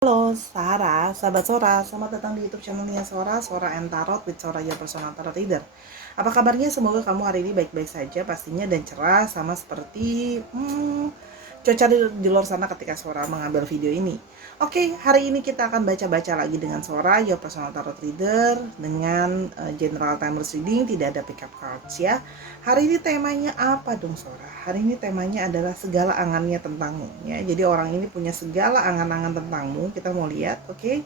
Halo Sarah, sahabat Sora, selamat datang di YouTube channelnya Sora and Tarot with Sora, your personal tarot reader. Apa kabarnya? Semoga kamu hari ini baik-baik saja pastinya dan cerah sama seperti cuaca di luar sana ketika Sora mengambil video ini. Oke, hari ini kita akan baca-baca lagi dengan Sora, your personal tarot reader, dengan general timeless reading, tidak ada pick up cards ya. Hari ini temanya apa dong Sora? Hari ini temanya adalah segala angannya tentangmu ya. Jadi orang ini punya segala angan-angan tentangmu. Kita mau lihat, oke?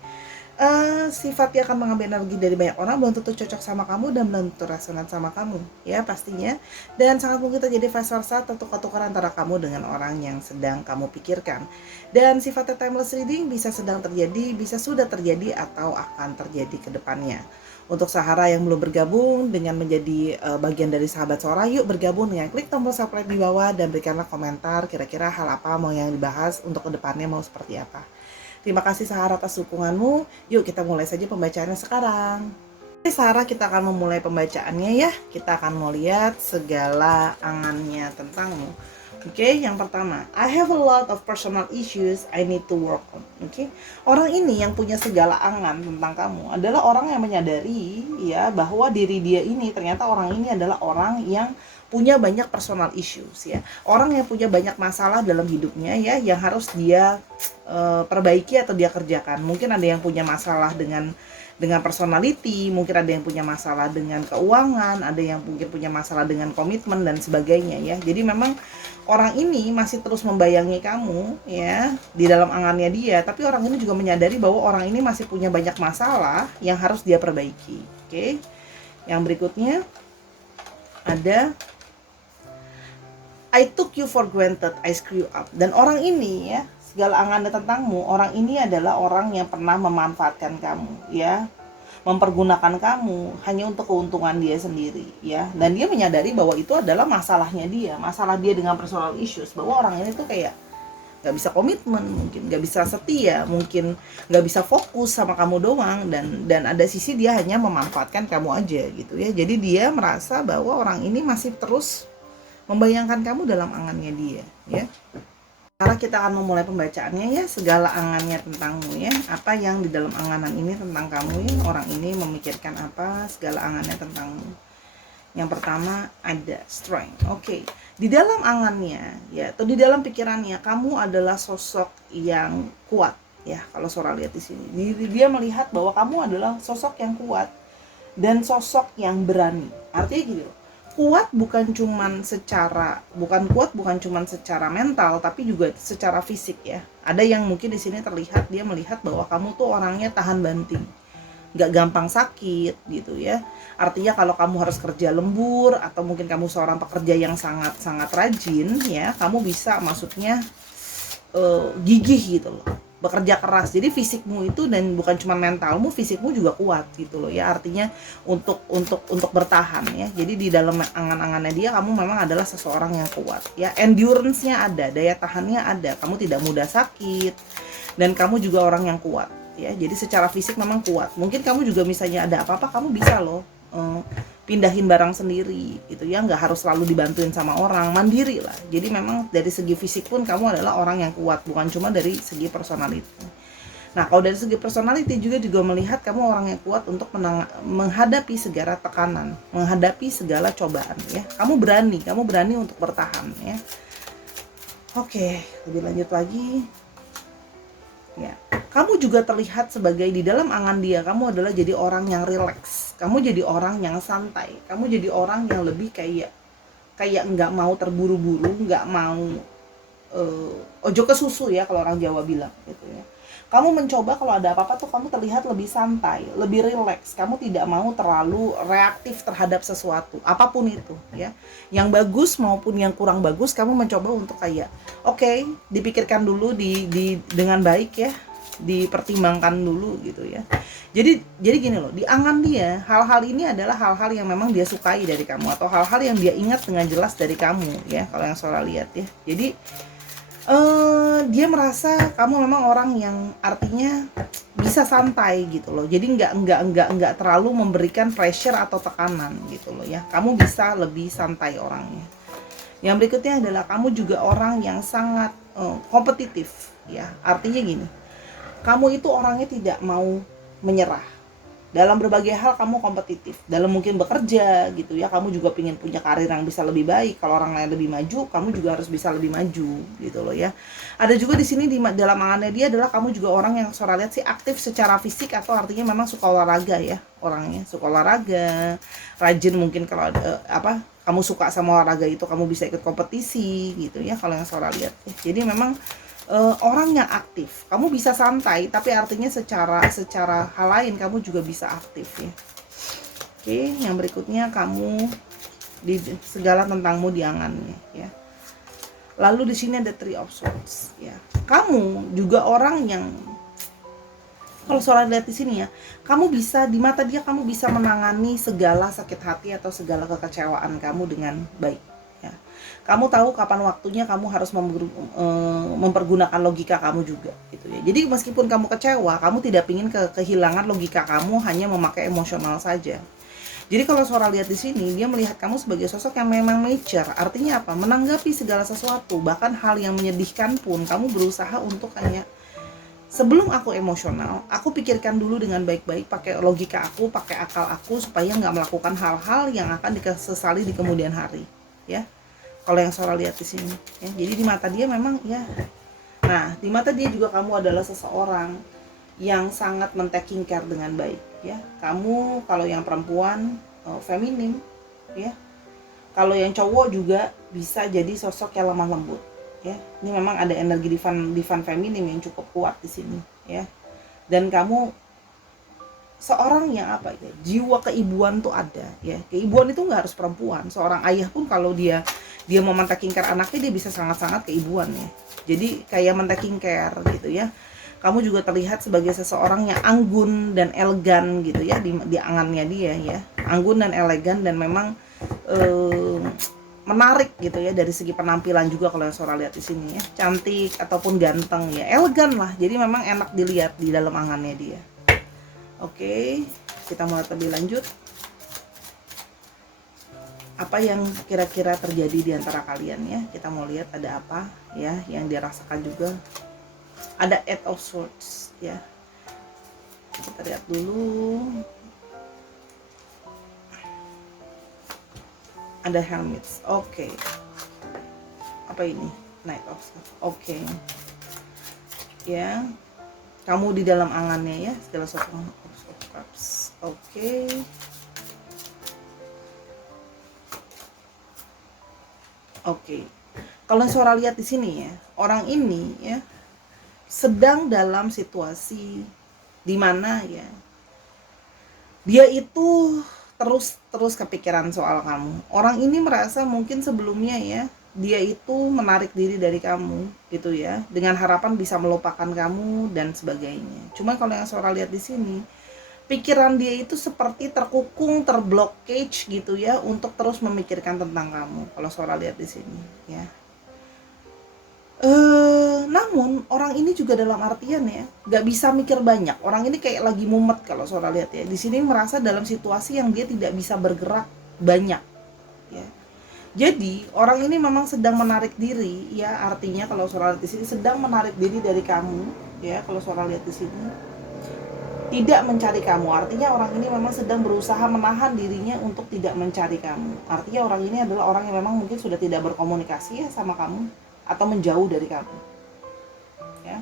Sifatnya akan mengambil energi dari banyak orang, belum tentu cocok sama kamu dan belum tentu resonan sama kamu ya pastinya, dan sangat mungkin terjadi vice versa, tertukar-tukar antara kamu dengan orang yang sedang kamu pikirkan. Dan sifatnya timeless reading bisa sedang terjadi, bisa sudah terjadi, atau akan terjadi ke depannya. Untuk Sahara yang belum bergabung dengan menjadi bagian dari sahabat Sora, yuk bergabung dengan klik tombol subscribe di bawah dan berikanlah komentar kira-kira hal apa mau yang dibahas untuk kedepannya mau seperti apa. Terima kasih Sahara atas dukunganmu. Yuk kita mulai saja pembacaannya sekarang. Oke Sahara, kita akan memulai pembacaannya ya. Kita akan mau lihat segala angannya tentangmu. Oke, yang pertama, I have a lot of personal issues I need to work on. Oke, orang ini yang punya segala angan tentang kamu adalah orang yang menyadari ya bahwa diri dia ini ternyata orang ini adalah orang yang punya banyak personal issues ya. Orang yang punya banyak masalah dalam hidupnya ya, yang harus dia perbaiki atau dia kerjakan. Mungkin ada yang punya masalah dengan personality, mungkin ada yang punya masalah dengan keuangan, ada yang mungkin punya masalah dengan komitmen dan sebagainya ya. Jadi memang orang ini masih terus membayangi kamu ya di dalam angannya dia, tapi orang ini juga menyadari bahwa orang ini masih punya banyak masalah yang harus dia perbaiki. Oke. Yang berikutnya ada I took you for granted, I screw up. Dan orang ini ya, segala angannya tentangmu, orang ini adalah orang yang pernah memanfaatkan kamu ya, mempergunakan kamu hanya untuk keuntungan dia sendiri ya. Dan dia menyadari bahwa itu adalah masalahnya dia, masalah dia dengan personal issues, bahwa orang ini tuh kayak gak bisa komitmen, mungkin gak bisa setia, mungkin gak bisa fokus sama kamu doang, dan ada sisi dia hanya memanfaatkan kamu aja gitu ya. Jadi dia merasa bahwa orang ini masih terus membayangkan kamu dalam angannya dia ya. Sekarang kita akan memulai pembacaannya ya, segala angannya tentangmu ya. Apa yang di dalam anganan ini tentang kamu ya, orang ini memikirkan apa, segala angannya tentangmu. Yang pertama ada strength. Oke. Di dalam angannya ya, atau di dalam pikirannya, kamu adalah sosok yang kuat ya. Kalau Sora lihat di sini, dia melihat bahwa kamu adalah sosok yang kuat dan sosok yang berani. Artinya gini loh, kuat bukan cuman secara mental, tapi juga secara fisik ya. Ada yang mungkin di sini terlihat dia melihat bahwa kamu tuh orangnya tahan banting, nggak gampang sakit gitu ya. Artinya kalau kamu harus kerja lembur, atau mungkin kamu seorang pekerja yang sangat rajin ya, kamu bisa maksudnya gigih gitu loh, bekerja keras. Jadi fisikmu itu, dan bukan cuma mentalmu, fisikmu juga kuat gitu loh ya. Artinya untuk bertahan ya. Jadi di dalam angan-angannya dia, kamu memang adalah seseorang yang kuat ya. Endurance-nya ada, daya tahannya ada. Kamu tidak mudah sakit, dan kamu juga orang yang kuat ya. Jadi secara fisik memang kuat. Mungkin kamu juga misalnya ada apa-apa, kamu bisa loh pindahin barang sendiri gitu ya, nggak harus selalu dibantuin sama orang, mandiri lah. Jadi memang dari segi fisik pun kamu adalah orang yang kuat, bukan cuma dari segi personality. Nah, kalau dari segi personality juga melihat kamu orang yang kuat untuk menghadapi segala tekanan, menghadapi segala cobaan ya. Kamu berani untuk bertahan ya. Oke, lebih lanjut lagi ya. Kamu juga terlihat sebagai, di dalam angan dia, kamu adalah jadi orang yang rileks, kamu jadi orang yang santai, kamu jadi orang yang lebih kayak nggak mau terburu-buru, nggak mau ojo ke susu ya, kalau orang Jawa bilang gitu ya. Kamu mencoba kalau ada apa-apa tuh kamu terlihat lebih santai, lebih rileks, kamu tidak mau terlalu reaktif terhadap sesuatu apapun itu ya, yang bagus maupun yang kurang bagus. Kamu mencoba untuk kayak oke, dipikirkan dulu dengan baik ya, dipertimbangkan dulu gitu ya. Jadi gini loh, di angan dia, hal-hal ini adalah hal-hal yang memang dia sukai dari kamu, atau hal-hal yang dia ingat dengan jelas dari kamu ya, kalau yang Sora lihat ya. Jadi dia merasa kamu memang orang yang artinya bisa santai gitu loh. Jadi nggak terlalu memberikan pressure atau tekanan gitu loh ya. Kamu bisa lebih santai orangnya. Yang berikutnya adalah kamu juga orang yang sangat kompetitif ya. Artinya gini, Kamu itu orangnya tidak mau menyerah. Dalam berbagai hal kamu kompetitif. Dalam mungkin bekerja gitu ya, kamu juga pengen punya karir yang bisa lebih baik. Kalau orang lain lebih maju, kamu juga harus bisa lebih maju gitu loh ya. Ada juga di sini dalam angannya dia adalah kamu juga orang yang Sora lihat sih aktif secara fisik, atau artinya memang suka olahraga ya. Orangnya suka olahraga, rajin mungkin kalau kamu suka sama olahraga itu kamu bisa ikut kompetisi gitu ya kalau yang Sora lihat. Jadi memang orang yang aktif. Kamu bisa santai, tapi artinya secara hal lain kamu juga bisa aktif ya. Oke, yang berikutnya kamu di segala tentangmu di angannya ya. Lalu di sini ada Three of Swords ya. Kamu juga orang yang kalau soal lihat di sini ya, kamu bisa di mata dia kamu bisa menangani segala sakit hati atau segala kekecewaan kamu dengan baik. Kamu tahu kapan waktunya kamu harus mempergunakan logika kamu juga gitu ya. Jadi meskipun kamu kecewa, kamu tidak ingin kehilangan logika kamu hanya memakai emosional saja. Jadi kalau Sora lihat di sini, dia melihat kamu sebagai sosok yang memang mature. Artinya apa? Menanggapi segala sesuatu, bahkan hal yang menyedihkan pun kamu berusaha untuk hanya sebelum aku emosional, aku pikirkan dulu dengan baik-baik, pakai logika aku, pakai akal aku supaya nggak melakukan hal-hal yang akan disesali di kemudian hari, ya. Kalau yang Sora lihat di sini ya. Jadi di mata dia memang ya. Nah, di mata dia juga kamu adalah seseorang yang sangat men-taking care dengan baik ya. Kamu kalau yang perempuan feminim ya. Kalau yang cowok juga bisa jadi sosok yang lemah lembut ya. Ini memang ada energi divine feminim yang cukup kuat di sini ya. Dan kamu seorang yang apa ya, jiwa keibuan tuh ada ya. Keibuan itu nggak harus perempuan. Seorang ayah pun kalau dia mau men-taking care anaknya, dia bisa sangat-sangat keibuan ya. Jadi kayak men-taking care gitu ya. Kamu juga terlihat sebagai seseorang yang anggun dan elegan gitu ya di angannya dia ya. Anggun dan elegan dan memang menarik gitu ya dari segi penampilan juga kalau yang Sora lihat di sini ya. Cantik ataupun ganteng ya, elegan lah. Jadi memang enak dilihat di dalam angannya dia. Oke, kita mulai lebih lanjut. Apa yang kira-kira terjadi di antara kalian ya? Kita mau lihat ada apa ya yang dirasakan juga. Ada Eight of Swords ya. Kita lihat dulu. Ada Hermits. Oke. Apa ini? Knight of Swords. Oke. Ya. Kamu di dalam angannya ya, segala sesuatu of Cups. Oke. Oke. Kalau Sora lihat di sini ya, orang ini ya sedang dalam situasi di mana ya dia itu terus kepikiran soal kamu. Orang ini merasa mungkin sebelumnya ya dia itu menarik diri dari kamu gitu ya, dengan harapan bisa melupakan kamu dan sebagainya. Cuma kalau yang Sora lihat di sini, pikiran dia itu seperti terkukung, terblokage gitu ya, untuk terus memikirkan tentang kamu. Kalau Sora lihat di sini ya. Namun orang ini juga dalam artian ya, nggak bisa mikir banyak. Orang ini kayak lagi mumet kalau Sora lihat ya. Di sini merasa dalam situasi yang dia tidak bisa bergerak banyak. Ya. Jadi orang ini memang sedang menarik diri ya, artinya kalau Sora lihat di sini sedang menarik diri dari kamu ya. Kalau Sora lihat di sini tidak mencari kamu, artinya orang ini memang sedang berusaha menahan dirinya untuk tidak mencari kamu. Artinya orang ini adalah orang yang memang mungkin sudah tidak berkomunikasi ya sama kamu atau menjauh dari kamu ya.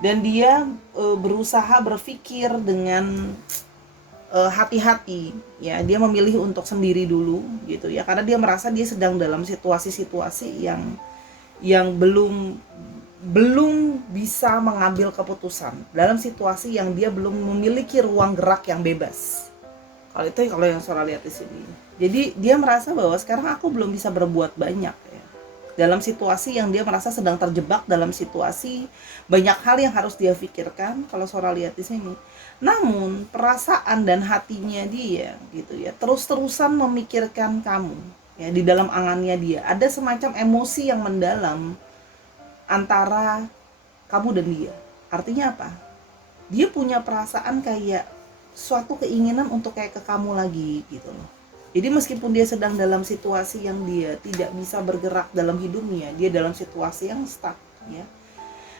Dan dia berusaha berpikir dengan hati-hati ya. Dia memilih untuk sendiri dulu gitu ya, karena dia merasa dia sedang dalam situasi-situasi yang belum bisa mengambil keputusan, dalam situasi yang dia belum memiliki ruang gerak yang bebas. Kalau yang Sora lihat di sini. Jadi dia merasa bahwa sekarang aku belum bisa berbuat banyak ya. Dalam situasi yang dia merasa sedang terjebak dalam situasi banyak hal yang harus dia pikirkan kalau Sora lihat di sini. Namun perasaan dan hatinya dia gitu ya terus-terusan memikirkan kamu ya. Di dalam angannya dia ada semacam emosi yang mendalam antara kamu dan dia. Artinya apa? Dia punya perasaan kayak suatu keinginan untuk kayak ke kamu lagi gitu loh. Jadi meskipun dia sedang dalam situasi yang dia tidak bisa bergerak dalam hidupnya, dia dalam situasi yang stuck ya.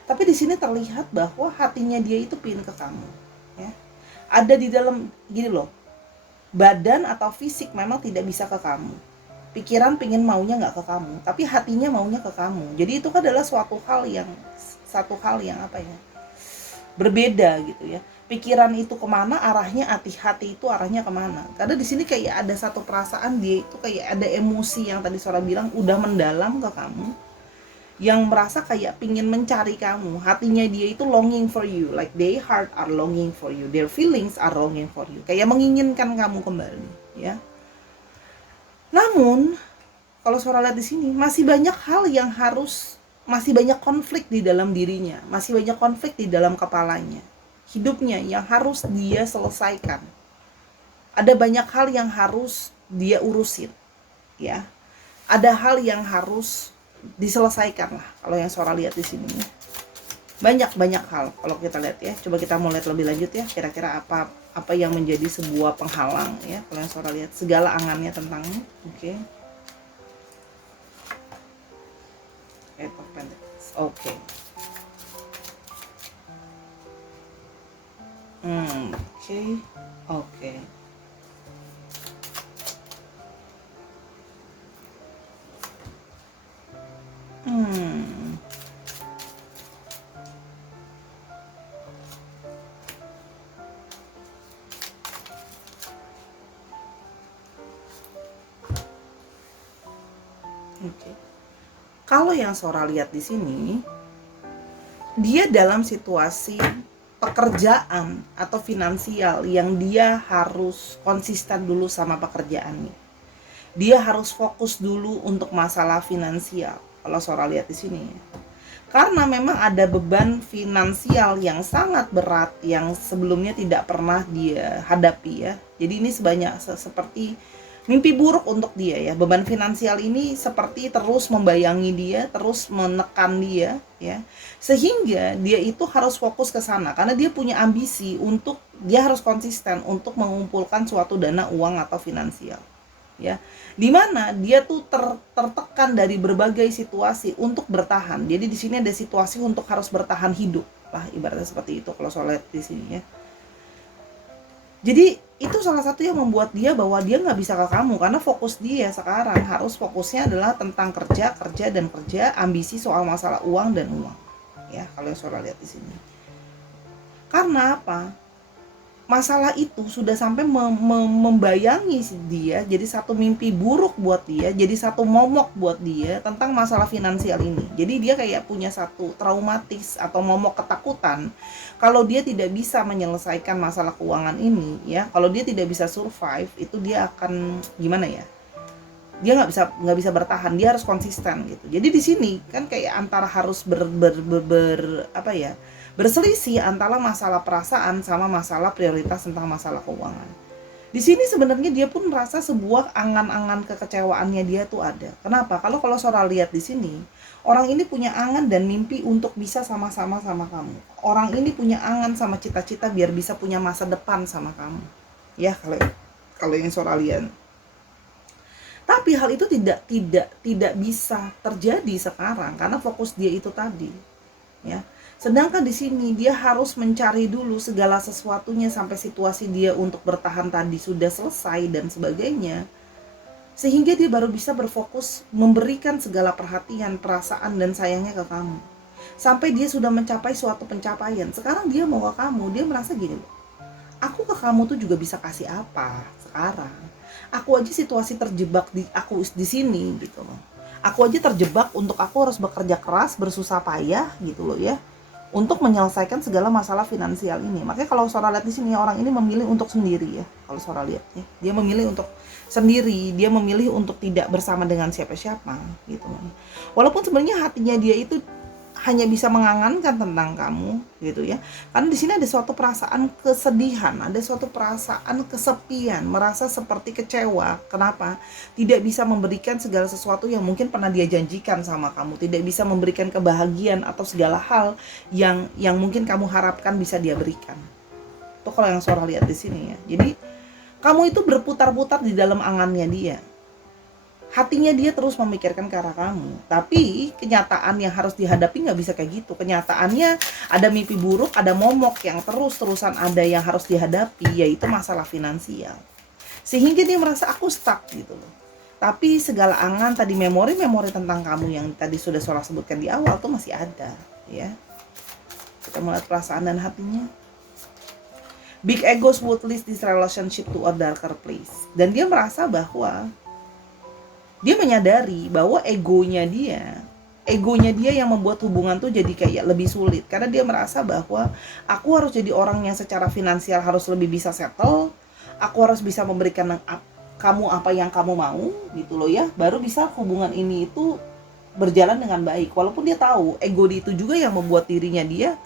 Tapi di sini terlihat bahwa hatinya dia itu pin ke kamu, ya. Ada di dalam gini loh, badan atau fisik memang tidak bisa ke kamu. Pikiran pingin maunya nggak ke kamu, tapi hatinya maunya ke kamu. Jadi itu adalah satu hal yang apa ya, berbeda gitu ya. Pikiran itu kemana arahnya, hati itu arahnya kemana. Karena di sini kayak ada satu perasaan, dia itu kayak ada emosi yang tadi Sora bilang udah mendalam ke kamu, yang merasa kayak pingin mencari kamu. Hatinya dia itu longing for you, like their heart are longing for you, their feelings are longing for you, kayak menginginkan kamu kembali, ya. Namun kalau Sora lihat di sini masih banyak konflik di dalam dirinya, masih banyak konflik di dalam kepalanya, hidupnya yang harus dia selesaikan. Ada banyak hal yang harus dia urusin, ya. Ada hal yang harus diselesaikan lah kalau yang Sora lihat di sini. Banyak hal kalau kita lihat ya. Coba kita mau lihat lebih lanjut ya, kira-kira apa yang menjadi sebuah penghalang ya kalau yang Sora lihat, segala angannya tentangnya. Oke. Oke. Oke. Oke. Kalau yang Sora lihat di sini, dia dalam situasi pekerjaan atau finansial yang dia harus konsisten dulu sama pekerjaannya. Dia harus fokus dulu untuk masalah finansial. Kalau Sora lihat di sini ya. Karena memang ada beban finansial yang sangat berat yang sebelumnya tidak pernah dia hadapi ya. Jadi ini seperti mimpi buruk untuk dia ya. Beban finansial ini seperti terus membayangi dia, terus menekan dia ya. Sehingga dia itu harus fokus ke sana karena dia punya ambisi untuk, dia harus konsisten untuk mengumpulkan suatu dana uang atau finansial. Ya, dimana dia tuh tertekan dari berbagai situasi untuk bertahan. Jadi di sini ada situasi untuk harus bertahan hidup lah, ibaratnya seperti itu kalau soal lihat di sini ya. Jadi itu salah satu yang membuat dia bahwa dia nggak bisa ke kamu karena fokus dia sekarang harus fokusnya adalah tentang kerja, ambisi soal masalah uang dan uang. Ya, kalau yang Sora lihat di sini. Karena apa? Masalah itu sudah sampai membayangi dia, jadi satu mimpi buruk buat dia, jadi satu momok buat dia tentang masalah finansial ini. Jadi dia kayak punya satu traumatis atau momok ketakutan kalau dia tidak bisa menyelesaikan masalah keuangan ini ya, kalau dia tidak bisa survive, itu dia akan gimana ya, dia nggak bisa bertahan, dia harus konsisten gitu. Jadi di sini kan kayak antara harus berselisih antara masalah perasaan sama masalah prioritas tentang masalah keuangan. Di sini sebenarnya dia pun merasa sebuah angan-angan kekecewaannya dia tuh ada. Kenapa? Kalau Sora lihat di sini, orang ini punya angan dan mimpi untuk bisa sama-sama sama kamu. Orang ini punya angan sama cita-cita biar bisa punya masa depan sama kamu. Ya, kalau yang Sora lihat. Tapi hal itu tidak bisa terjadi sekarang karena fokus dia itu tadi. Ya. Sedangkan di sini dia harus mencari dulu segala sesuatunya sampai situasi dia untuk bertahan tadi sudah selesai dan sebagainya. Sehingga dia baru bisa berfokus memberikan segala perhatian, perasaan dan sayangnya ke kamu. Sampai dia sudah mencapai suatu pencapaian. Sekarang dia mau ke kamu, dia merasa gini loh. Aku ke kamu tuh juga bisa kasih apa sekarang? Aku aja situasi terjebak di sini gitu loh. Aku aja terjebak untuk aku harus bekerja keras, bersusah payah gitu loh ya, untuk menyelesaikan segala masalah finansial ini. Makanya kalau Sora lihat di sini, orang ini memilih untuk sendiri ya. Kalau Sora lihat ya, dia memilih untuk sendiri, dia memilih untuk tidak bersama dengan siapa-siapa gitu. Walaupun sebenarnya hatinya dia itu hanya bisa mengangankan tentang kamu gitu ya. Karena di sini ada suatu perasaan kesedihan, ada suatu perasaan kesepian, merasa seperti kecewa. Kenapa? Tidak bisa memberikan segala sesuatu yang mungkin pernah dia janjikan sama kamu, tidak bisa memberikan kebahagiaan atau segala hal yang mungkin kamu harapkan bisa dia berikan. Itu kalau yang Sora lihat di sini ya. Jadi kamu itu berputar-putar di dalam angannya dia. hatinya dia terus memikirkan ke arah kamu, tapi kenyataan yang harus dihadapi nggak bisa kayak gitu. Kenyataannya ada mimpi buruk, ada momok yang terus-terusan ada yang harus dihadapi, yaitu masalah finansial. Sehingga dia merasa aku stuck gitu loh. Tapi segala angan tadi, memori-memori tentang kamu yang tadi sudah Sora sebutkan di awal tuh masih ada, ya. Kita melihat perasaan dan hatinya. Big egos would lead this relationship to a darker place. Dan dia merasa bahwa dia menyadari bahwa egonya dia yang membuat hubungan tuh jadi kayak lebih sulit. Karena dia merasa bahwa aku harus jadi orang yang secara finansial harus lebih bisa settle, aku harus bisa memberikan kamu apa yang kamu mau gitu loh ya, baru bisa hubungan ini itu berjalan dengan baik. Walaupun dia tahu ego itu juga yang membuat dirinya dia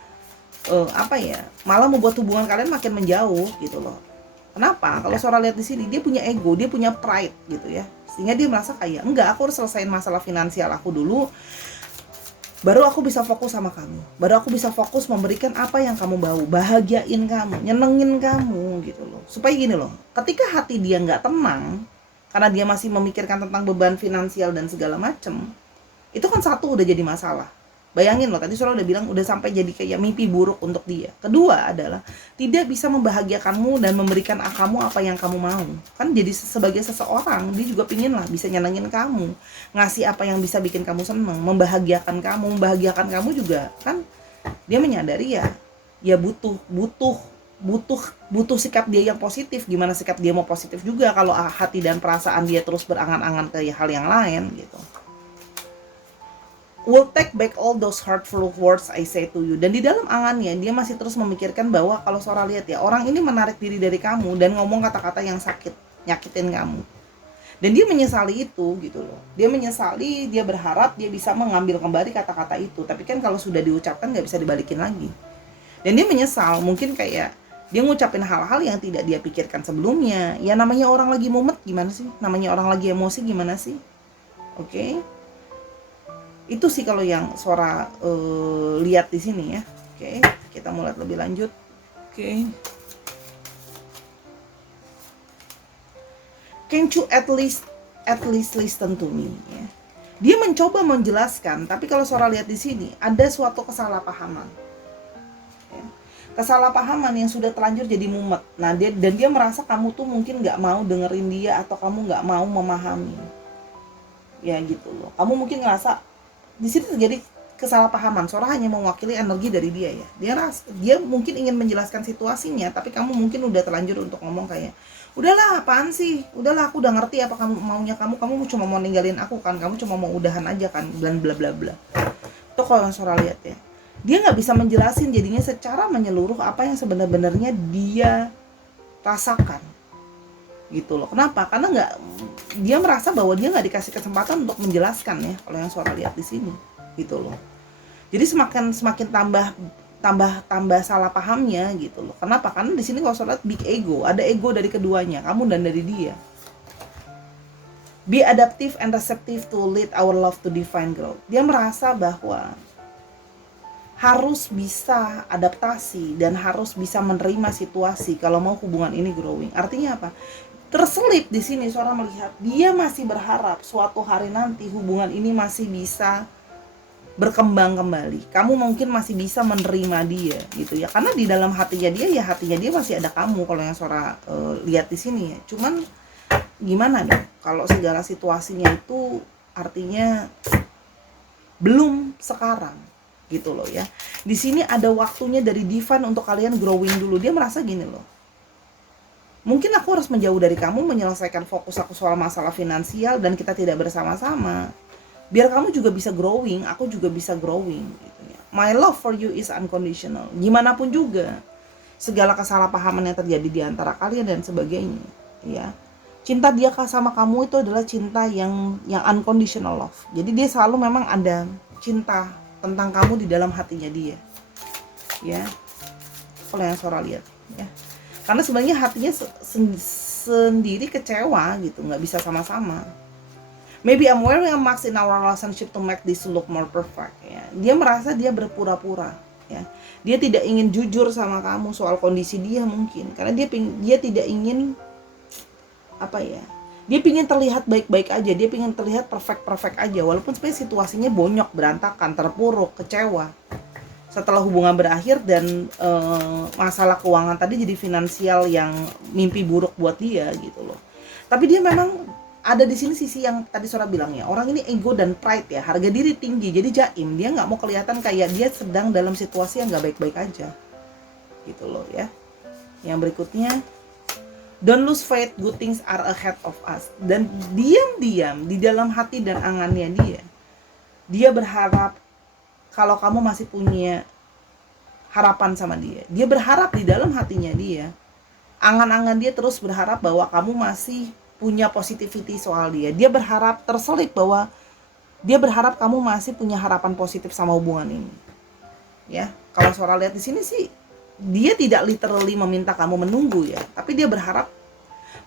malah membuat hubungan kalian makin menjauh gitu loh. Kenapa? Kalau Sora lihat di sini, dia punya ego, dia punya pride gitu ya. Sehingga dia merasa kayak, enggak, aku harus selesaiin masalah finansial aku dulu, baru aku bisa fokus sama kamu. Baru aku bisa fokus memberikan apa yang kamu mau, bahagiain kamu, nyenengin kamu gitu loh. Supaya gini loh, ketika hati dia nggak tenang, karena dia masih memikirkan tentang beban finansial dan segala macem, itu kan satu udah jadi masalah. Bayangin loh, tadi Sora udah bilang udah sampai jadi kayak mimpi buruk untuk dia. Kedua adalah tidak bisa membahagiakanmu dan memberikan kamu apa yang kamu mau. Kan jadi sebagai seseorang, dia juga pingin lah bisa nyenengin kamu, ngasih apa yang bisa bikin kamu seneng, membahagiakan kamu juga kan. Dia menyadari ya butuh sikap dia yang positif. Gimana sikap dia mau positif juga kalau hati dan perasaan dia terus berangan-angan ke hal yang lain gitu. Will take back all those hurtful words I say to you. Dan di dalam angannya dia masih terus memikirkan bahwa kalau Sora lihat ya, orang ini menarik diri dari kamu dan ngomong kata-kata yang sakit, nyakitin kamu. Dan dia menyesali itu gitu loh. Dia menyesali, dia berharap dia bisa mengambil kembali kata-kata itu. Tapi kan kalau sudah diucapkan nggak bisa dibalikin lagi. Dan dia menyesal, mungkin kayak dia ngucapin hal-hal yang tidak dia pikirkan sebelumnya. Ya namanya orang lagi mumet gimana sih? Namanya orang lagi emosi gimana sih? Oke. Itu sih kalau yang Sora lihat di sini ya. Oke, kita mulai lebih lanjut. Oke. Can't you at least listen to me ya. Dia mencoba menjelaskan, tapi kalau Sora lihat di sini ada suatu kesalahpahaman. Ya. Kesalahpahaman yang sudah terlanjur jadi mumet. Nah, dia merasa kamu tuh mungkin nggak mau dengerin dia atau kamu nggak mau memahami. Ya gitu loh. Kamu mungkin ngerasa di sini terjadi kesalahpahaman. Sora hanya mewakili energi dari dia ya. Dia mungkin ingin menjelaskan situasinya, tapi kamu mungkin udah terlanjur untuk ngomong kayak, udahlah apaan sih, udahlah aku udah ngerti apa kamu maunya, kamu cuma mau ninggalin aku kan, kamu cuma mau udahan aja kan, bla bla bla bla. Itu kalau yang Sora lihat ya, dia nggak bisa menjelasin jadinya secara menyeluruh apa yang sebenarnya dia rasakan gitu loh. Kenapa? Karena dia merasa bahwa dia nggak dikasih kesempatan untuk menjelaskan ya, kalau yang Sora lihat di sini gitu loh. Jadi semakin tambah salah pahamnya gitu loh. Kenapa? Karena di sini kalau Sora lihat big ego, ada ego dari keduanya, kamu dan dari dia. Be adaptive and receptive to lead our love to divine growth. Dia merasa bahwa harus bisa adaptasi dan harus bisa menerima situasi kalau mau hubungan ini growing. Artinya apa? Terselip di sini Sora melihat dia masih berharap suatu hari nanti hubungan ini masih bisa berkembang kembali. Kamu mungkin masih bisa menerima dia gitu ya. Karena di dalam hatinya dia masih ada kamu kalau yang Sora lihat di sini ya. Cuman gimana dong kalau segala situasinya itu artinya belum sekarang gitu loh ya. Di sini ada waktunya dari divine untuk kalian growing dulu. Dia merasa gini loh. Mungkin aku harus menjauh dari kamu, menyelesaikan fokus aku soal masalah finansial dan kita tidak bersama-sama. Biar kamu juga bisa growing, aku juga bisa growing gitu ya. My love for you is unconditional. Gimana pun juga segala kesalahpahaman yang terjadi di antara kalian dan sebagainya, ya. Cinta dia sama kamu itu adalah cinta yang unconditional love. Jadi dia selalu memang ada cinta tentang kamu di dalam hatinya dia. Ya. Kalau yang Sora lihat, ya. Karena sebenarnya hatinya sendiri kecewa gitu, nggak bisa sama-sama. Maybe I'm wearing a mask in our relationship to make this look more perfect. Ya. Dia merasa dia berpura-pura. Ya. Dia tidak ingin jujur sama kamu soal kondisi dia mungkin, karena dia tidak ingin Dia pingin terlihat baik-baik aja, dia pingin terlihat perfect aja, walaupun sebenarnya situasinya bonyok, berantakan, terpuruk, kecewa. Setelah hubungan berakhir dan masalah keuangan tadi jadi finansial yang mimpi buruk buat dia gitu loh. Tapi dia memang ada di sini sisi yang tadi Sora bilang ya, orang ini ego dan pride ya, harga diri tinggi, jadi jaim, dia nggak mau kelihatan kayak dia sedang dalam situasi yang nggak baik-baik aja gitu loh ya. Yang berikutnya, don't lose faith, good things are ahead of us. Dan diam-diam di dalam hati dan angannya dia berharap kalau kamu masih punya harapan sama dia. Dia berharap di dalam hatinya dia, angan-angan dia terus berharap bahwa kamu masih punya positivity soal dia. Dia berharap terselip bahwa dia berharap kamu masih punya harapan positif sama hubungan ini. Ya, kalau Sora lihat di sini sih dia tidak literally meminta kamu menunggu ya, tapi dia berharap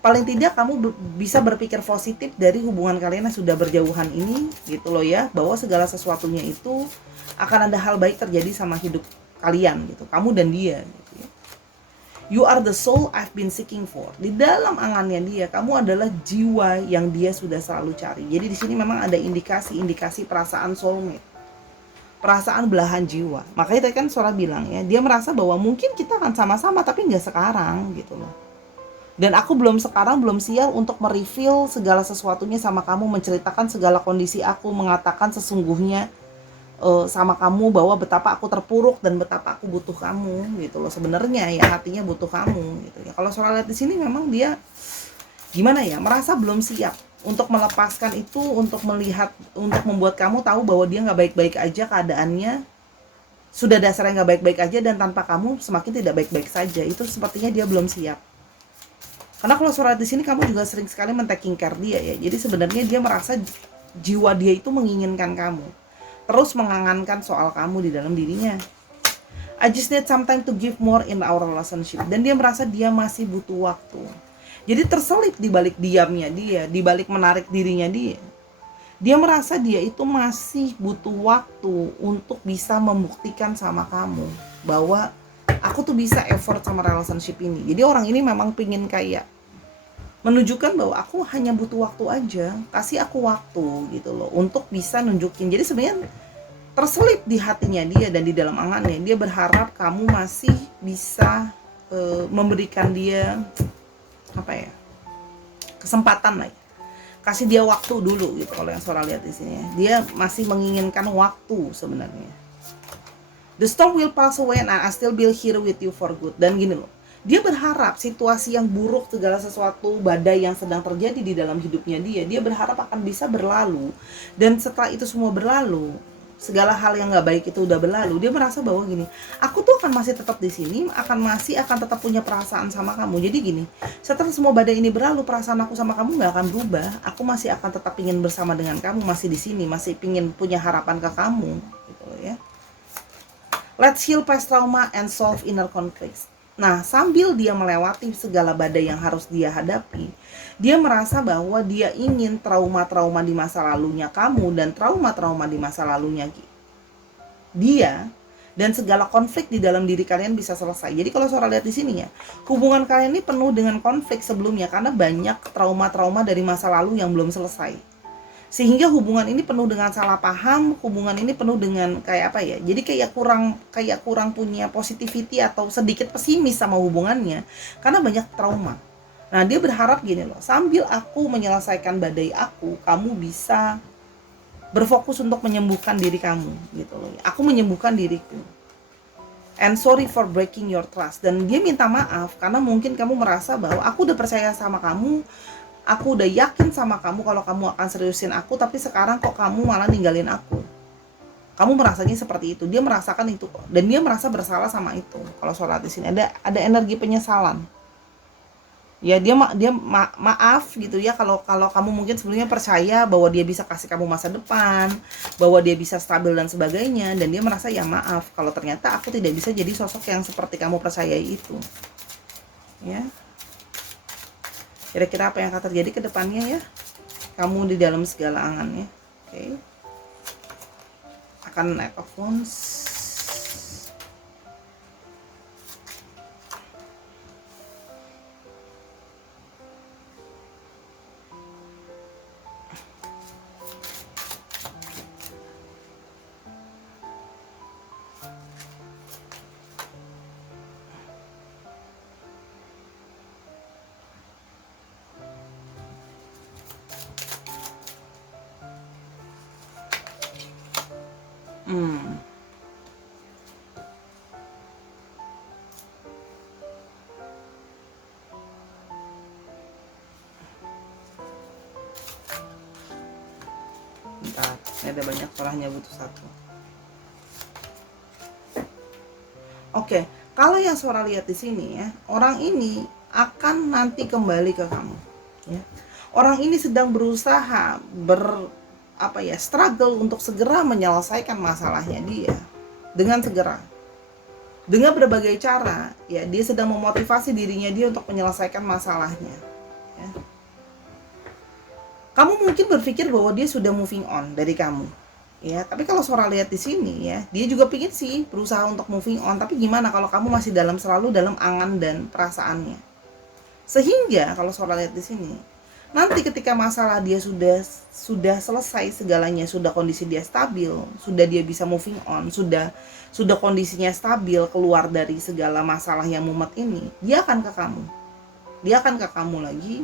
paling tidak kamu bisa berpikir positif dari hubungan kalian yang sudah berjauhan ini gitu loh ya, bahwa segala sesuatunya itu akan ada hal baik terjadi sama hidup kalian gitu, kamu dan dia gitu ya. You are the soul I've been seeking for. Di dalam angannya dia, kamu adalah jiwa yang dia sudah selalu cari. Jadi di sini memang ada indikasi perasaan soulmate, perasaan belahan jiwa. Makanya tadi kan Sora bilang ya, dia merasa bahwa mungkin kita akan sama-sama tapi nggak sekarang gitu loh. Dan aku belum siap untuk mereveal segala sesuatunya sama kamu, menceritakan segala kondisi aku, mengatakan sesungguhnya sama kamu bahwa betapa aku terpuruk dan betapa aku butuh kamu gitu loh. Sebenarnya ya hatinya butuh kamu gitu ya. Kalau Sora lihat di sini memang dia gimana ya, merasa belum siap untuk melepaskan itu, untuk melihat, untuk membuat kamu tahu bahwa dia nggak baik-baik aja keadaannya, sudah dasarnya nggak baik-baik aja, dan tanpa kamu semakin tidak baik-baik saja. Itu sepertinya dia belum siap. Karena kalau surat di sini kamu juga sering sekali men-taking care dia ya. Jadi sebenarnya dia merasa jiwa dia itu menginginkan kamu, terus mengangankan soal kamu di dalam dirinya. I just need some time to give more in our relationship. Dan dia merasa dia masih butuh waktu. Jadi terselip di balik diamnya dia, di balik menarik dirinya dia. Dia merasa dia itu masih butuh waktu untuk bisa membuktikan sama kamu bahwa aku tuh bisa effort sama relationship ini. Jadi orang ini memang pingin kayak menunjukkan bahwa aku hanya butuh waktu aja, kasih aku waktu gitu loh untuk bisa nunjukin. Jadi sebenarnya terselip di hatinya dia dan di dalam angannya dia berharap kamu masih bisa memberikan dia apa ya, kesempatan lah ya. Kasih dia waktu dulu gitu. Kalau yang Sora lihat di sini ya, dia masih menginginkan waktu sebenarnya. The storm will pass away and I still be here with you for good. Dan gini loh, dia berharap situasi yang buruk, segala sesuatu, badai yang sedang terjadi di dalam hidupnya dia berharap akan bisa berlalu. Dan setelah itu semua berlalu, segala hal yang nggak baik itu udah berlalu, dia merasa bahwa gini, aku tuh akan masih tetap di sini, akan tetap punya perasaan sama kamu. Jadi gini, setelah semua badai ini berlalu, perasaan aku sama kamu nggak akan berubah. Aku masih akan tetap ingin bersama dengan kamu, masih di sini, masih ingin punya harapan ke kamu, gitu ya. Let's heal past trauma and solve inner conflicts. Nah, sambil dia melewati segala badai yang harus dia hadapi, dia merasa bahwa dia ingin trauma-trauma di masa lalunya kamu dan trauma-trauma di masa lalunya dia dan segala konflik di dalam diri kalian bisa selesai. Jadi kalau Sora lihat di sini ya, hubungan kalian ini penuh dengan konflik sebelumnya karena banyak trauma-trauma dari masa lalu yang belum selesai. Sehingga hubungan ini penuh dengan salah paham, hubungan ini penuh dengan kayak apa ya, jadi kayak kurang punya positivity atau sedikit pesimis sama hubungannya karena banyak trauma. Nah dia berharap gini loh, sambil aku menyelesaikan badai aku, kamu bisa berfokus untuk menyembuhkan diri kamu gitu loh. Aku menyembuhkan diriku, and sorry for breaking your trust. Dan dia minta maaf karena mungkin kamu merasa bahwa aku udah percaya sama kamu, aku udah yakin sama kamu kalau kamu akan seriusin aku, tapi sekarang kok kamu malah ninggalin aku. Kamu merasanya seperti itu. Dia merasakan itu kok. Dan dia merasa bersalah sama itu. Kalau sholat di sini ada energi penyesalan. Ya maaf gitu ya kalau kamu mungkin sebelumnya percaya bahwa dia bisa kasih kamu masa depan, bahwa dia bisa stabil dan sebagainya, dan dia merasa ya maaf kalau ternyata aku tidak bisa jadi sosok yang seperti kamu percayai itu. Ya. Kira-kira apa yang akan terjadi ke depannya ya? Kamu di dalam segala angannya. Oke. Akan Knight of Wands. Bentar, ini ada banyak orangnya, butuh satu. Oke, kalau yang Sora lihat di sini ya, orang ini akan nanti kembali ke kamu. Ya. Orang ini sedang berusaha struggle untuk segera menyelesaikan masalahnya dia dengan segera, dengan berbagai cara. Ya, dia sedang memotivasi dirinya dia untuk menyelesaikan masalahnya. Ya. Kamu mungkin berpikir bahwa dia sudah moving on dari kamu. Ya, tapi kalau Sora lihat di sini ya, dia juga pingin sih berusaha untuk moving on, tapi gimana kalau kamu masih selalu dalam angan dan perasaannya. Sehingga kalau Sora lihat di sini, nanti ketika masalah dia sudah selesai segalanya, sudah kondisi dia stabil, sudah dia bisa moving on, sudah kondisinya stabil, keluar dari segala masalah yang mumet ini, dia akan ke kamu. Dia akan ke kamu lagi.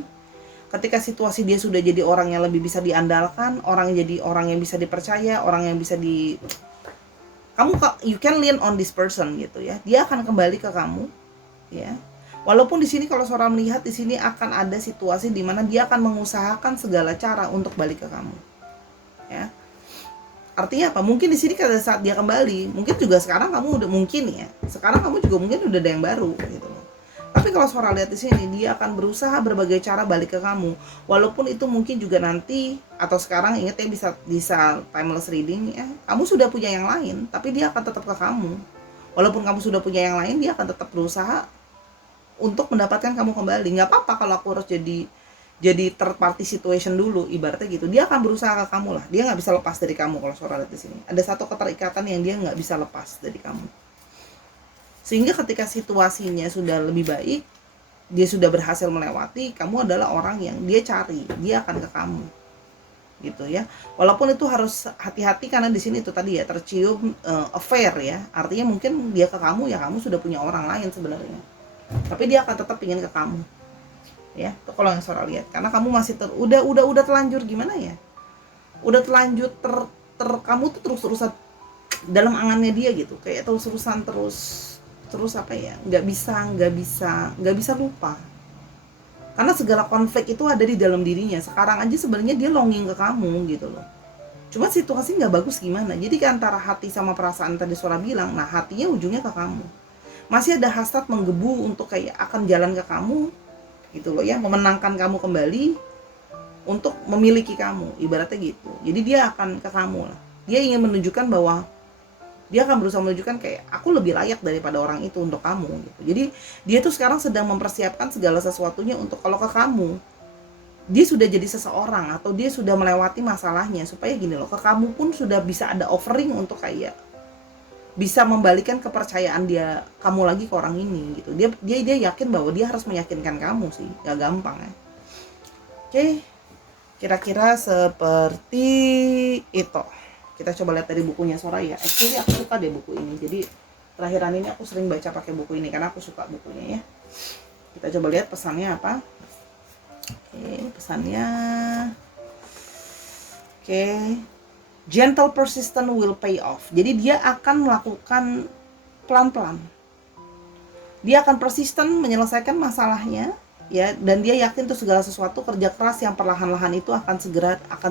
Ketika situasi dia sudah jadi orang yang lebih bisa diandalkan, jadi orang yang bisa dipercaya, orang yang bisa you can lean on this person gitu ya. Dia akan kembali ke kamu, ya. Walaupun di sini kalau Sora melihat di sini akan ada situasi di mana dia akan mengusahakan segala cara untuk balik ke kamu, ya. Artinya apa? Mungkin di sini pada saat dia kembali, mungkin juga sekarang kamu udah sekarang kamu juga mungkin udah ada yang baru gitu loh. Tapi kalau Sora lihat di sini, dia akan berusaha berbagai cara balik ke kamu. Walaupun itu mungkin juga nanti atau sekarang, ingat ya, bisa timeless reading ya. Kamu sudah punya yang lain, tapi dia akan tetap ke kamu. Walaupun kamu sudah punya yang lain, dia akan tetap berusaha untuk mendapatkan kamu kembali. Nggak apa-apa kalau aku harus jadi third party situation dulu, ibaratnya gitu. Dia akan berusaha ke kamu lah. Dia nggak bisa lepas dari kamu kalau Sora lihat di sini. Ada satu keterikatan yang dia nggak bisa lepas dari kamu. Sehingga ketika situasinya sudah lebih baik, dia sudah berhasil melewati, kamu adalah orang yang dia cari, dia akan ke kamu, gitu ya. Walaupun itu harus hati-hati karena di sini itu tadi ya tercium affair ya, artinya mungkin dia ke kamu ya kamu sudah punya orang lain sebenarnya, tapi dia akan tetap ingin ke kamu, ya. Itu kalau yang Sora lihat, karena kamu masih udah terlanjur gimana ya, udah terlanjur kamu tuh terus-terusan dalam angannya dia gitu, kayak terus-terusan terus apa ya, nggak bisa lupa, karena segala konflik itu ada di dalam dirinya. Sekarang aja sebenarnya dia longing ke kamu gitu loh, cuma situasi nggak bagus gimana. Jadi antara hati sama perasaan tadi Sora bilang, nah hatinya ujungnya ke kamu, masih ada hasrat menggebu untuk kayak akan jalan ke kamu gitu loh ya, memenangkan kamu kembali, untuk memiliki kamu, ibaratnya gitu. Jadi dia akan ke kamu lah, dia ingin menunjukkan bahwa dia akan berusaha menunjukkan kayak aku lebih layak daripada orang itu untuk kamu gitu. Jadi dia tuh sekarang sedang mempersiapkan segala sesuatunya untuk kalau ke kamu dia sudah jadi seseorang atau dia sudah melewati masalahnya, supaya gini loh, ke kamu pun sudah bisa ada offering untuk kayak bisa membalikan kepercayaan dia kamu lagi ke orang ini gitu. Dia yakin bahwa dia harus meyakinkan kamu sih, gak gampang ya. Oke, kira-kira seperti itu. Kita coba lihat dari bukunya Sora ya. Actually aku suka deh buku ini. Jadi terakhiran ini aku sering baca pakai buku ini karena aku suka bukunya ya. Kita coba lihat pesannya apa. Oke, pesannya. Oke. Gentle persistent will pay off. Jadi dia akan melakukan pelan-pelan. Dia akan persisten menyelesaikan masalahnya ya, dan dia yakin tuh segala sesuatu kerja keras yang perlahan-lahan itu akan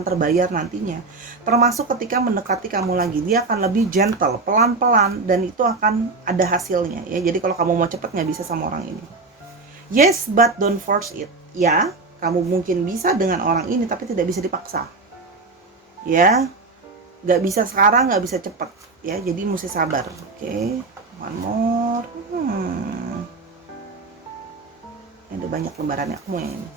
terbayar nantinya. Termasuk ketika mendekati kamu lagi, dia akan lebih gentle, pelan-pelan, dan itu akan ada hasilnya ya. Jadi kalau kamu mau cepet nggak bisa sama orang ini. Yes, but don't force it. Ya, kamu mungkin bisa dengan orang ini, tapi tidak bisa dipaksa. Ya, nggak bisa sekarang, nggak bisa cepet ya. Jadi mesti sabar. Oke, one more. Ada banyak lembarannya, aku mau yang ini.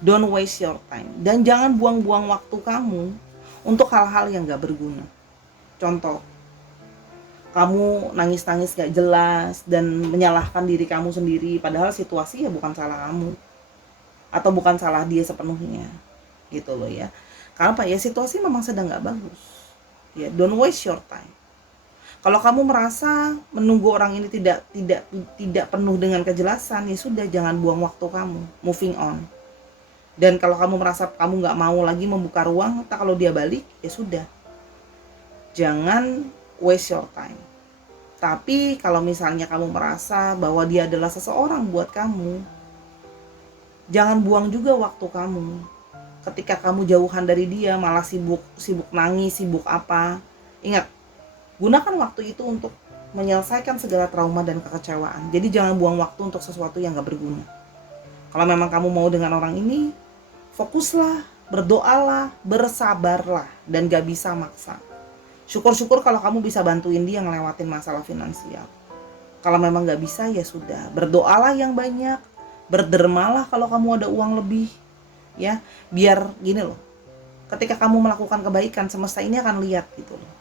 Don't waste your time, dan jangan buang-buang waktu kamu untuk hal-hal yang gak berguna. Contoh, kamu nangis-nangis gak jelas dan menyalahkan diri kamu sendiri, padahal situasi ya bukan salah kamu atau bukan salah dia sepenuhnya gitu loh ya. Karena apa ya, situasi memang sedang gak bagus ya. Don't waste your time. Kalau kamu merasa menunggu orang ini tidak penuh dengan kejelasan, ya sudah, jangan buang waktu kamu, moving on. Dan kalau kamu merasa kamu nggak mau lagi membuka ruang, kalau dia balik, ya sudah, jangan waste your time. Tapi kalau misalnya kamu merasa bahwa dia adalah seseorang buat kamu, jangan buang juga waktu kamu. Ketika kamu jauhan dari dia, malah sibuk nangis, sibuk apa. Ingat, gunakan waktu itu untuk menyelesaikan segala trauma dan kekecewaan. Jadi jangan buang waktu untuk sesuatu yang gak berguna. Kalau memang kamu mau dengan orang ini, fokuslah, berdoalah, bersabarlah, dan gak bisa maksa. Syukur-syukur kalau kamu bisa bantuin dia ngelewatin masalah finansial. Kalau memang gak bisa, ya sudah, berdoalah yang banyak, berdermalah kalau kamu ada uang lebih, ya. Biar gini loh, ketika kamu melakukan kebaikan, semesta ini akan lihat gitu loh.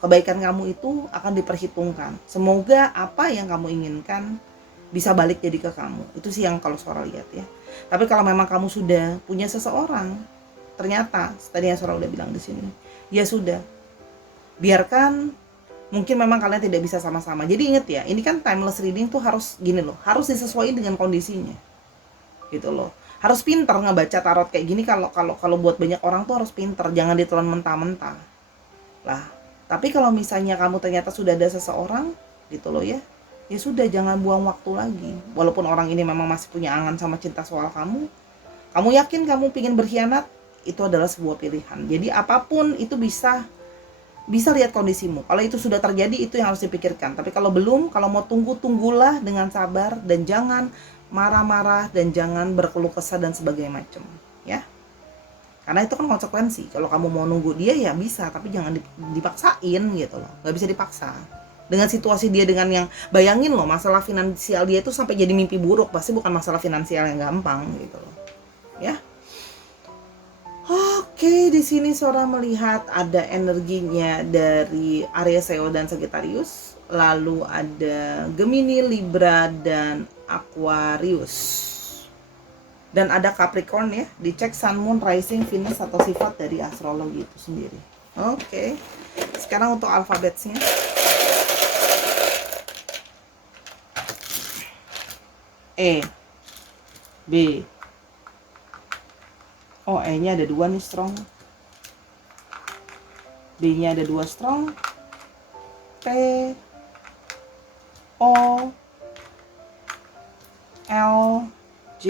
Kebaikan kamu itu akan diperhitungkan. Semoga apa yang kamu inginkan bisa balik jadi ke kamu. Itu sih yang kalau Sora lihat ya. Tapi kalau memang kamu sudah punya seseorang, ternyata tadi yang Sora udah bilang di sini, ya sudah, biarkan. Mungkin memang kalian tidak bisa sama-sama. Jadi inget ya, ini kan timeless reading tuh harus gini loh, harus disesuaikan dengan kondisinya, gitu loh. Harus pinter ngebaca tarot kayak gini. Kalau buat banyak orang tuh harus pinter, jangan ditelan mentah-mentah lah. Tapi kalau misalnya kamu ternyata sudah ada seseorang, gitu loh ya, ya sudah, jangan buang waktu lagi. Walaupun orang ini memang masih punya angan sama cinta soal kamu yakin kamu pingin berkhianat, itu adalah sebuah pilihan. Jadi apapun itu bisa lihat kondisimu. Kalau itu sudah terjadi, itu yang harus dipikirkan. Tapi kalau belum, kalau mau tunggulah dengan sabar, dan jangan marah-marah, dan jangan berkeluh kesah dan sebagainya macam, ya. Karena itu kan konsekuensi. Kalau kamu mau nunggu dia ya bisa, tapi jangan dipaksain gitu loh. Nggak bisa dipaksa. Dengan situasi dia, dengan yang bayangin loh, masalah finansial dia itu sampai jadi mimpi buruk, pasti bukan masalah finansial yang gampang gitu loh, ya. Oke, di sini Sora melihat ada energinya dari Aries, Leo, dan Sagittarius. Lalu ada Gemini, Libra, dan Aquarius. Dan ada Capricorn ya. Dicek Sun, Moon, Rising, Venus atau sifat dari astrologi itu sendiri. Oke. Sekarang untuk alfabetnya. E, B. Oh, E-nya ada 2 nih strong. B-nya ada 2 strong. T, O, L, J,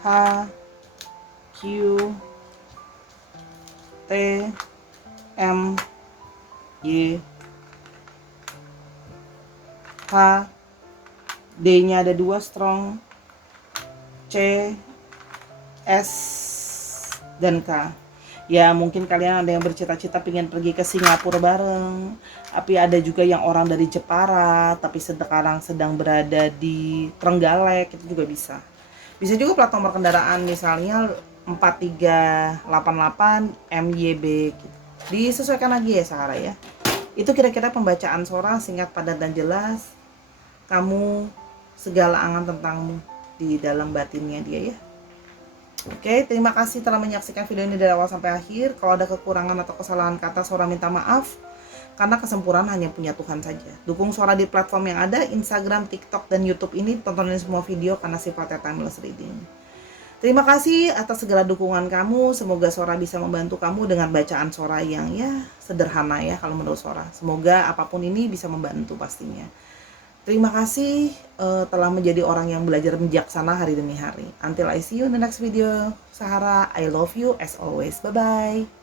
H, Q, T, M, Y, H. D-nya ada 2 strong. C, S, dan K. Ya mungkin kalian ada yang bercita-cita pengen pergi ke Singapura bareng. Tapi ada juga yang orang dari Jepara, tapi sekarang sedang berada di Trenggalek, itu juga bisa. Bisa juga plat nomor kendaraan misalnya 4388 MYB gitu. Disesuaikan lagi ya Sahara ya. Itu kira-kira pembacaan Sora, singkat, padat, dan jelas. Kamu segala angan tentangmu di dalam batinnya dia ya. Oke, terima kasih telah menyaksikan video ini dari awal sampai akhir. Kalau ada kekurangan atau kesalahan kata, Sora minta maaf. Karena kesempurnaan hanya punya Tuhan saja. Dukung Sora di platform yang ada, Instagram, TikTok, dan YouTube ini. Tontonin semua video karena sifatnya timeless reading. Terima kasih atas segala dukungan kamu. Semoga Sora bisa membantu kamu dengan bacaan Sora yang ya sederhana ya kalau menurut Sora. Semoga apapun ini bisa membantu pastinya. Terima kasih telah menjadi orang yang belajar bijaksana hari demi hari. Until I see you in the next video. Sahara, I love you as always. Bye-bye.